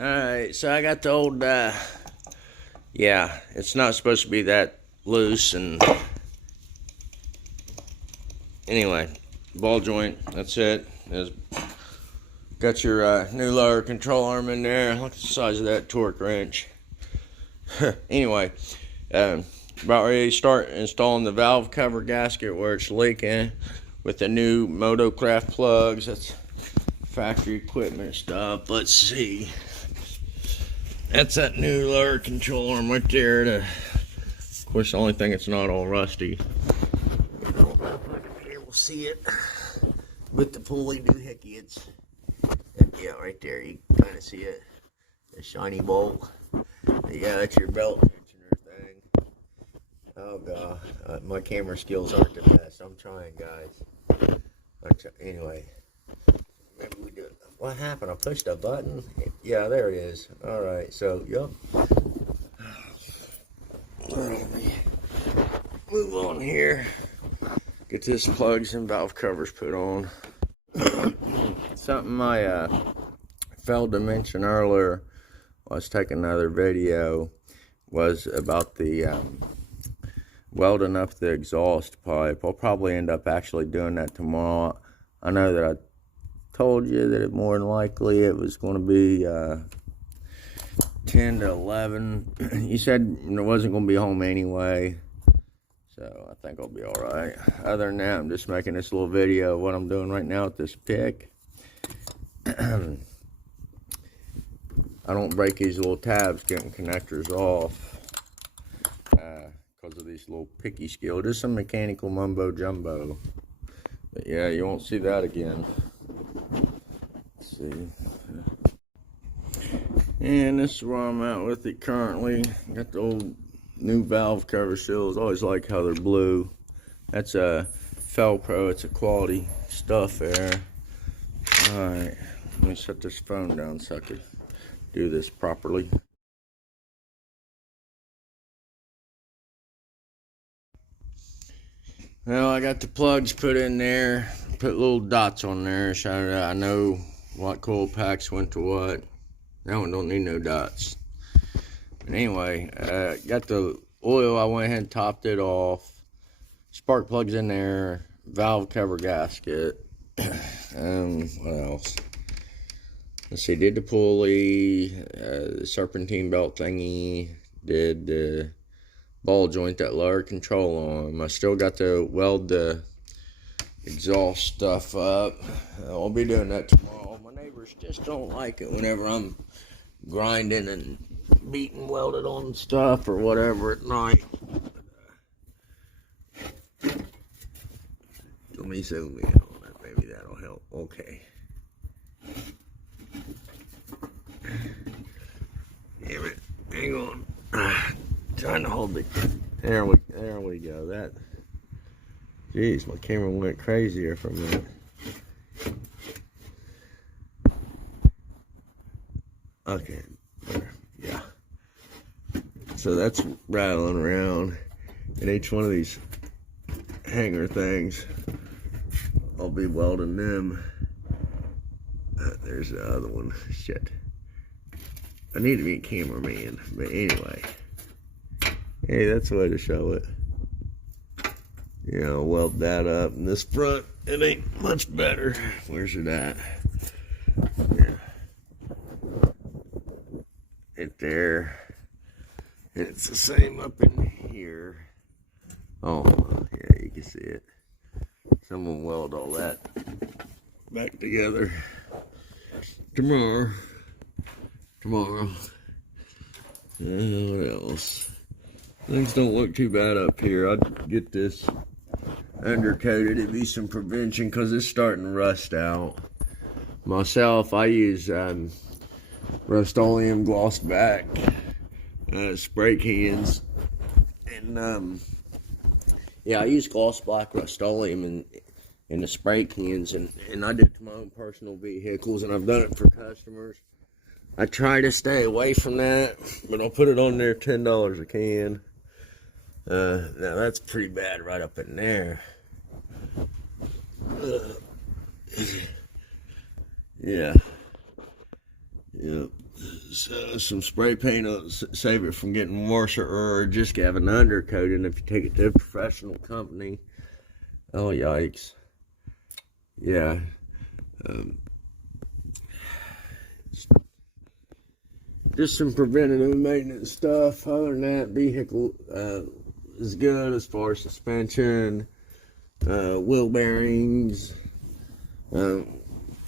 Alright, so I got the old, yeah, it's not supposed to be that loose, and anyway, ball joint, that's it. Got your new lower control arm in there. Look at the size of that torque wrench. Anyway, about ready to start installing the valve cover gasket where it's leaking with the new Motocraft plugs. That's factory equipment stuff. Let's see. That's that new lower control arm right there. Of course, the only thing it's not all rusty. I don't know if I can be able to see it with the pulley doohickey. It's, yeah, right there. You can kind of see it. The shiny bolt. Yeah, that's your belt tensioner thing. Oh god, my camera skills aren't the best. I'm trying, guys. Anyway, maybe we do it. What happened? I pushed a button. Yeah, there it is. All right, so yep. Let me move on here. Get this plugs and valve covers put on. Something I failed to mention earlier. I was taking another video, was about the welding up the exhaust pipe. I'll probably end up actually doing that tomorrow. I know that I told you that it more than likely it was going to be 10 to 11. You said I wasn't going to be home anyway, so I think I'll be all right. Other than that, I'm just making this little video of what I'm doing right now with this pick. I don't break these little tabs getting connectors off because of these little picky skills. Just some mechanical mumbo jumbo. But yeah, you won't see that again. Let's see. And this is where I'm at with it currently. Got the old new valve cover seals. Always like how they're blue. That's a Felpro. It's a quality stuff there. Alright, let me set this phone down so I can do this properly. Well, I got the plugs put in there, put little dots on there so I know what coil packs went to what. That one don't need no dots. But anyway, got the oil. I went ahead and topped it off. Spark plugs in there, valve cover gasket. What else? Let's see, did the pulley, the serpentine belt thingy, did the ball joint, that lower control arm. I still got to weld the exhaust stuff up. I'll be doing that tomorrow. My neighbors just don't like it whenever I'm grinding and beating welded on stuff or whatever at night. Let me zoom in on it. Maybe that'll help. Okay. Damn it. Hang on. Trying to hold it. There we go. That. Jeez, my camera went crazy here for a minute. Okay. Yeah. So that's rattling around. And each one of these hanger things, I'll be welding them. There's the other one. Shit. I need to be a cameraman, but anyway. Hey, that's the way to show it. Yeah, I'll weld that up. And this front, it ain't much better. Where's it at? Yeah. It there. And it's the same up in here. Oh, yeah, you can see it. Someone weld all that back together tomorrow. What else? Things don't look too bad up here. I'd get this undercoated. It'd be some prevention because it's starting to rust out. Myself, I use Rust-Oleum gloss back spray cans, and yeah, I use gloss black Rust-Oleum in the spray cans, and I do it to my own personal vehicles, and I've done it for customers. I try to stay away from that, but I'll put it on there, $10 a can. Now that's pretty bad right up in there. Yeah. Yep. some spray paint will save it from getting worse, or just have an undercoating if you take it to a professional company. Oh, yikes. Yeah. Just some preventative maintenance stuff. Other than that, vehicle is good as far as suspension, wheel bearings,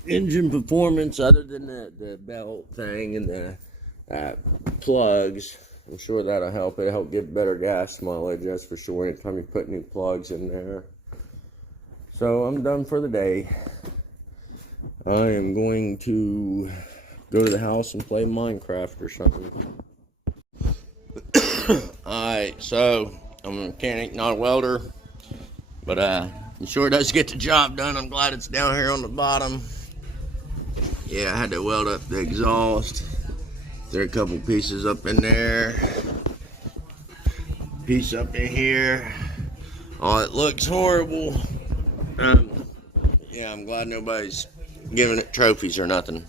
engine performance. Other than the belt thing and the plugs, I'm sure that'll help. It'll help give better gas mileage, that's for sure, anytime you put new plugs in there. So I'm done for the day. I am going to go to the house and play Minecraft or something. Alright, so I'm a mechanic, not a welder, but it sure does get the job done. I'm glad it's down here on the bottom. Yeah, I had to weld up the exhaust. There are a couple pieces up in there, piece up in here. Oh, it looks horrible. Yeah, I'm glad nobody's giving it trophies or nothing.